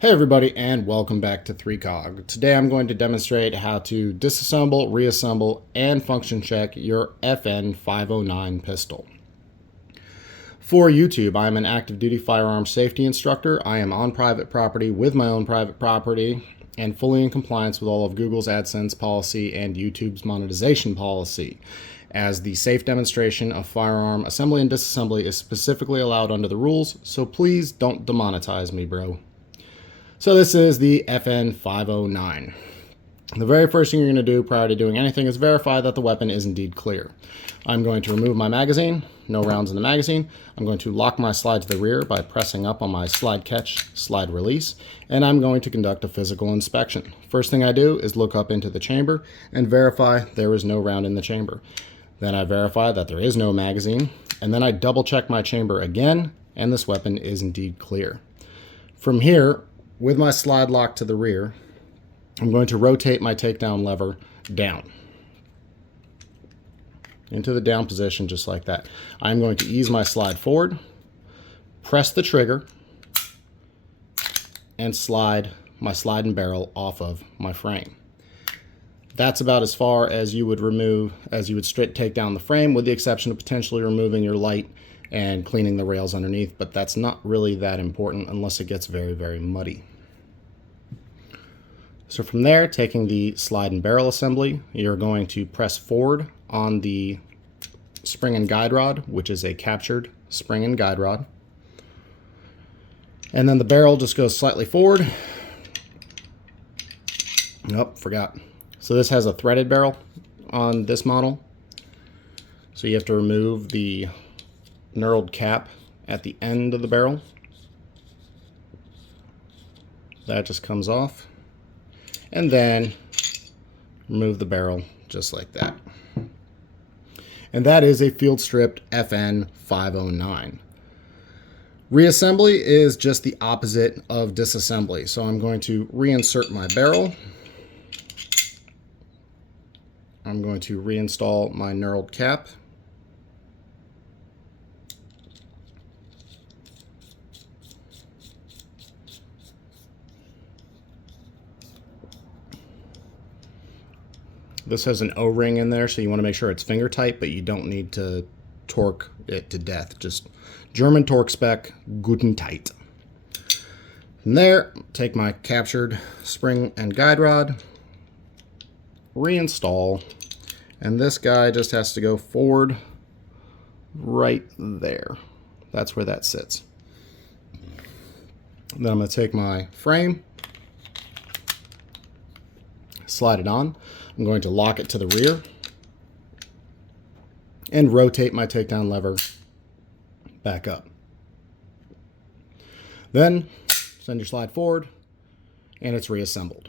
Hey everybody, and welcome back to 3COG. Today I'm going to demonstrate how to disassemble, reassemble, and function check your FN 509 pistol. For YouTube, I am an active duty firearm safety instructor. I am on private property with my own private property and fully in compliance with all of Google's AdSense policy and YouTube's monetization policy, as the safe demonstration of firearm assembly and disassembly is specifically allowed under the rules, so please don't demonetize me, bro. So this is the FN 509. The very first thing you're going to do prior to doing anything is verify that the weapon is indeed clear. I'm going to remove my magazine, no rounds in the magazine. I'm going to lock my slide to the rear by pressing up on my slide catch, slide release, and I'm going to conduct a physical inspection. First thing I do is look up into the chamber and verify there is no round in the chamber. Then I verify that there is no magazine, and then I double check my chamber again, and this weapon is indeed clear. From here, with my slide locked to the rear, I'm going to rotate my takedown lever down into the down position, just like that. I'm going to ease my slide forward, press the trigger, and slide my slide and barrel off of my frame. That's about as far as you would straight take down the frame, with the exception of potentially removing your light and cleaning the rails underneath, but that's not really that important unless it gets very, very muddy. So from there, taking the slide and barrel assembly, you're going to press forward on the spring and guide rod, which is a captured spring and guide rod. And then the barrel just goes slightly forward. Nope, forgot. So this has a threaded barrel on this model. So you have to remove the knurled cap at the end of the barrel. That just comes off. And then remove the barrel just like that. And that is a field stripped FN 509. Reassembly is just the opposite of disassembly. So I'm going to reinsert my barrel. I'm going to reinstall my knurled cap. This has an O-ring in there, so you want to make sure it's finger tight, but you don't need to torque it to death. Just German torque spec, guten tight. From there, take my captured spring and guide rod, reinstall, and this guy just has to go forward right there. That's where that sits. Then I'm going to take my frame, slide it on. I'm going to lock it to the rear and rotate my takedown lever back up. Then send your slide forward and it's reassembled.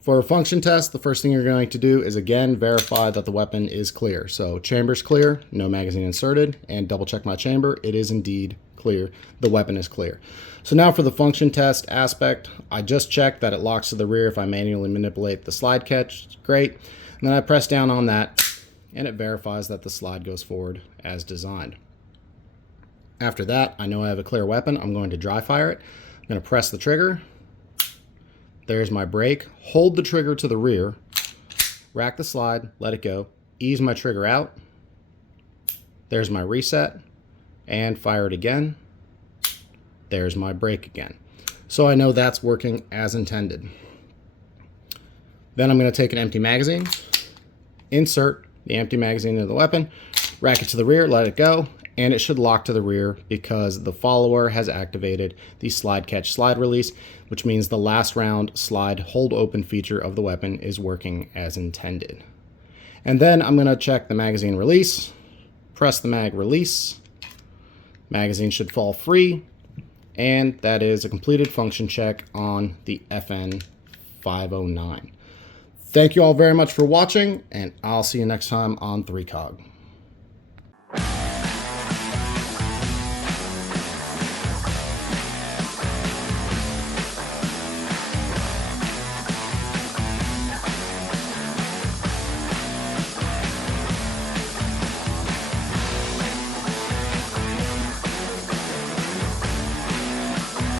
For a function test, the first thing you're going to do is again verify that the weapon is clear. So chamber's clear, no magazine inserted, and double check my chamber. It is indeed clear. The weapon is clear. So now for the function test aspect, I just checked that it locks to the rear if I manually manipulate the slide catch. Great. And then I press down on that and it verifies that the slide goes forward as designed. After that, I know I have a clear weapon. I'm going to dry fire it. I'm going to press the trigger. There's my brake. Hold the trigger to the rear. Rack the slide, let it go. Ease my trigger out. There's my reset. And fire it again. There's my brake again. So I know that's working as intended. Then I'm going to take an empty magazine, insert the empty magazine into the weapon, rack it to the rear, let it go, and it should lock to the rear because the follower has activated the slide catch slide release, which means the last round slide hold open feature of the weapon is working as intended. And then I'm going to check the magazine release, press the mag release. Magazine should fall free, and that is a completed function check on the FN 509. Thank you all very much for watching, and I'll see you next time on 3COG.